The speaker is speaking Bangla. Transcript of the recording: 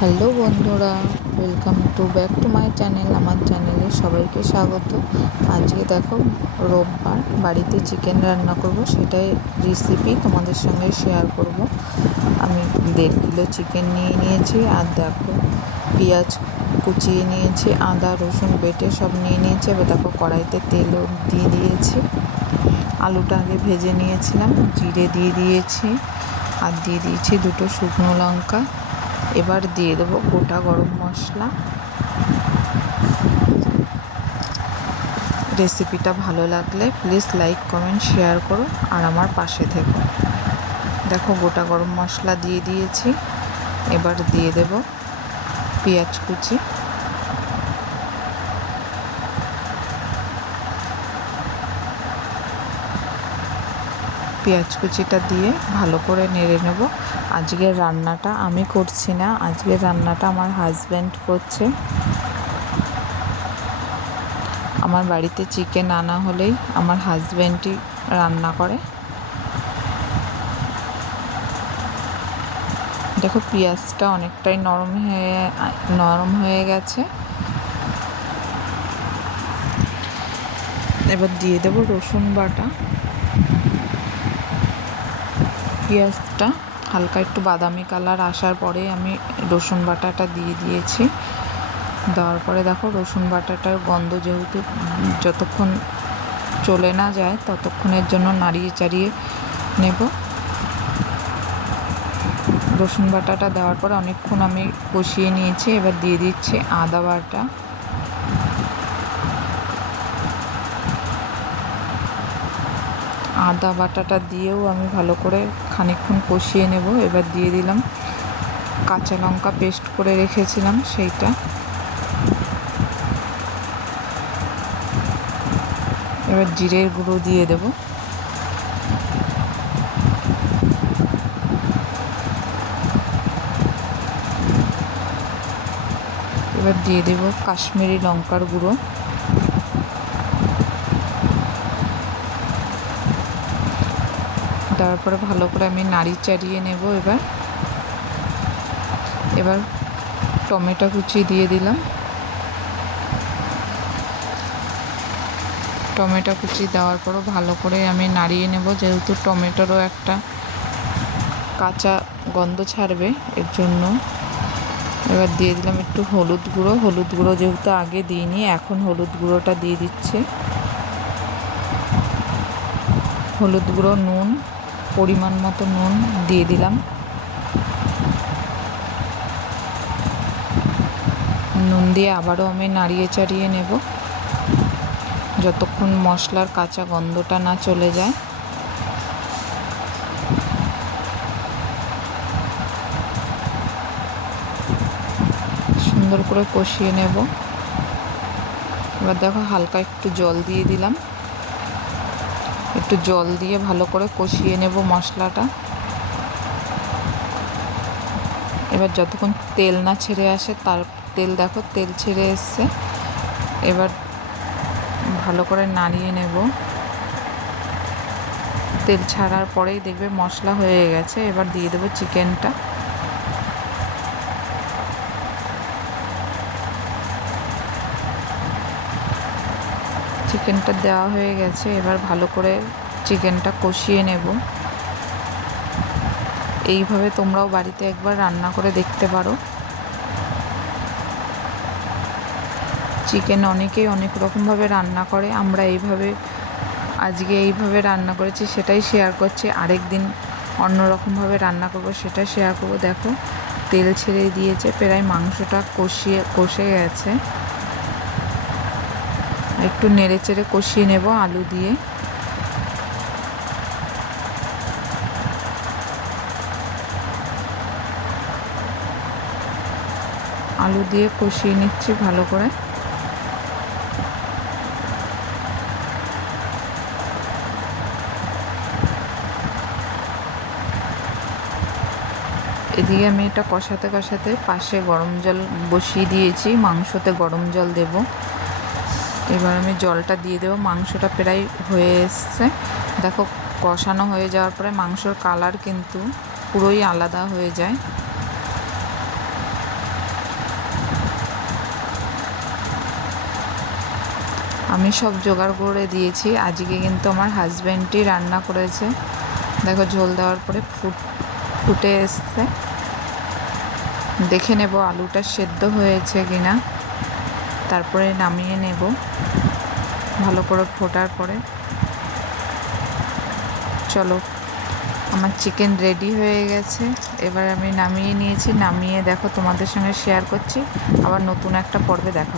হ্যালো বন্ধুরা, welcome to back to my channel. আমার চ্যানেলে সবাইকে স্বাগত। আজকে দেখো, রোববার বাড়িতে চিকেন রান্না করব, সেটাই রেসিপি তোমাদের সঙ্গে শেয়ার করব। আমি 1.5 কিলো চিকেন নিয়ে নিয়েছি, আর দেখো পেঁয়াজ কুচিয়ে নিয়েছি, আদা রসুন বেটে সব নিয়ে নিয়েছি। এবার দেখো কড়াইতে তেলও দিয়ে দিয়েছি, আলুটা আগে ভেজে নিয়েছিলাম, জিরে দিয়ে দিয়েছি, আর দিয়ে দিয়েছি 2টো শুকনো লঙ্কা। এবার দিয়ে দেবো গোটা গরম মশলা। রেসিপিটা ভালো লাগলে প্লিজ লাইক কমেন্ট শেয়ার করো আর আমার পাশে থেকো। দেখো গোটা গরম মশলা দিয়ে দিয়েছি। এবার দিয়ে দেব পেঁয়াজ কুচি। পেঁয়াজ কুচিটা দিয়ে ভালো করে নেড়ে নেব। আজকের রান্নাটা আমি করছি না, আজকের রান্নাটা আমার হাজব্যান্ড করছে। আমার বাড়িতে চিকেন আনা হলেই আমার হাজব্যান্ডই রান্না করে। দেখো পেঁয়াজটা অনেকটাই নরম হয়ে গেছে। এবার দিয়ে দেব রসুন বাটা। পেঁয়াজটা হালকা একটু বাদামি কালার আসার পরে আমি রসুন বাটাটা দিয়ে দিয়েছি। দেওয়ার পরে দেখো রসুন বাটাটার গন্ধ যেহেতু যতক্ষণ চলে না যায় ততক্ষণের জন্য নাড়িয়ে চাড়িয়ে নেব। রসুন বাটাটা দেওয়ার পরে অনেকক্ষণ আমি কষিয়ে নিয়েছি। এবার দিয়ে দিচ্ছি আদা বাটা। আদা বাটাটা দিয়েও আমি ভালো করে খানিকক্ষণ কষিয়ে নেব। এবার দিয়ে দিলাম কাঁচা লঙ্কা পেস্ট করে রেখেছিলাম সেইটা। এবার জিরের গুঁড়ো দিয়ে দেব। এবার দিয়ে দেব কাশ্মীরি লঙ্কার গুঁড়ো। তারপরে ভালো করে আমি নাড়ি চাড়িয়ে নেব। এবার টমেটো কুচি দিয়ে দিলাম। টমেটো কুচি দেওয়ার পরও ভালো করে আমি নাড়িয়ে নেব, যেহেতু টমেটোরও একটা কাঁচা গন্ধ ছাড়বে, এর জন্য। এবার দিয়ে দিলাম একটু হলুদ গুঁড়ো যেহেতু আগে দিইনি, এখন হলুদ গুঁড়োটা দিয়ে দিচ্ছে। হলুদ গুঁড়ো, নুন, পরিমাণ মতো নুন দিয়ে দিলাম। নুন দিয়ে আবারও আমি নাড়িয়ে চাড়িয়ে নেব যতক্ষণ মশলার কাঁচা গন্ধটা না চলে যায়। সুন্দর করে কষিয়ে নেব। এবার দেখো হালকা একটু জল দিয়ে দিলাম। একটু জল দিয়ে ভালো করে কষিয়ে নেব মশলাটা। এবার যতক্ষণ তেল না ছেড়ে আসে, তেল ছেড়ে এসছে। এবার ভালো করে নাড়িয়ে নেব। তেল ছাড়ার পরেই দেখবে মশলা হয়ে গেছে। এবার দিয়ে দেবো চিকেনটা। চিকেনটা দেওয়া হয়ে গেছে। এবার ভালো করে চিকেনটা কষিয়ে নেব। এইভাবে তোমরাও বাড়িতে একবার রান্না করে দেখতে পারো। চিকেন অনেকেই অনেক রকমভাবে রান্না করে, আমরা আজকে এইভাবে রান্না করেছি, সেটাই শেয়ার করছি। আরেক দিন অন্য রকমভাবে রান্না করব, সেটা শেয়ার করব। দেখো তেল ছেড়ে দিয়েছে, প্রায় মাংসটা কষে গেছে। একটু নেড়ে চেড়ে কষিয়ে নেব আলু দিয়ে। আলু দিয়ে কষিয়ে নিচ্ছি ভালো করে। এদিকে আমি এটা কষাতে কষাতে পাশে গরম জল বসিয়ে দিয়েছি, মাংসতে গরম জল দেব। এবার আমি জলটা দিয়ে দেবো। মাংসটা প্রায় হয়ে এসছে। দেখো কষানো হয়ে যাওয়ার পরে মাংসর কালার কিন্তু পুরোই আলাদা হয়ে যায়। আমি সব জোগাড় করে দিয়েছি। আজকে কিন্তু আমার হাজব্যান্ডই রান্না করেছে। দেখো ঝোল দেওয়ার পরে ফুটে এসছে। দেখে নেব আলুটা সেদ্ধ হয়েছে কিনা, তারপরে নামিয়ে নেব ভালো করে ফোটার পরে। চলো, আমার চিকেন রেডি হয়ে গেছে। এবার আমি নামিয়ে নিয়েছি। নামিয়ে দেখো তোমাদের সঙ্গে শেয়ার করছি। আবার নতুন একটা পর্বে দেখা